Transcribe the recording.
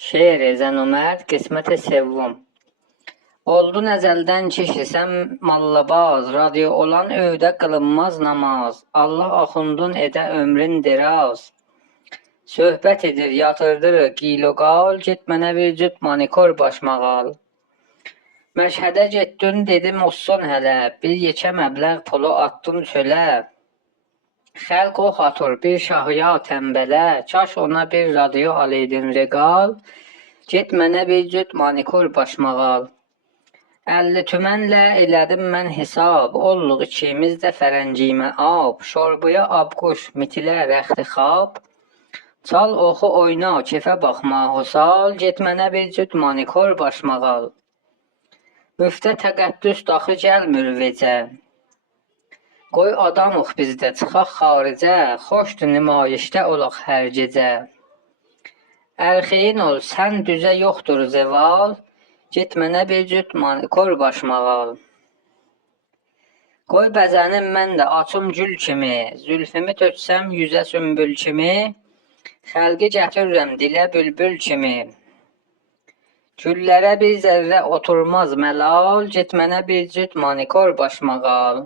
Şeir Ezen Ömer, qismət sevvum. Oldu nəzəldən keçirsəm mallabaz, radio olan öydə qılınmaz namaz. Allah axundun edə ömrün diraz. Söhbət edir, yatırdır qiloqal, get mənə bir cüt manikor başmağal. Məşhədə getdin, dedim olsun hələ, bir yekə məbləğ pulu attın çölə. Xəlq ox atır bir şahya tənbələ, kaş ona bir radio alaydın regal. Get mənə bir cüt manikor başmağal. 50 tümənlə elədim mən hesab, olluq ikimiz də fərəncimə ab. Şorbuya abquş, mitilə rəxti xab. Çal oxu oyna, kefə baxma hosal. Get mənə bir cüt manikor başmağal. Müftə təqəddüs daxı gəlmür vecə. Qoy adamıq bizdə, çıxaq xaricə. Xoşdur nümayişdə olaq hər gecə. Ərxeyin ol, sən düzə yoxdur zeval. Get mənə bir cüt manikor başmağal. Qoy bəzənim mən də açım gül kimi. Zülfümü töksəm yüzə sümbül kimi. Xəlqi gətirirəm dilə bülbül kimi. Güllərə bir zərrə oturmaz məlal. Get mənə bir cüt manikor başmağal.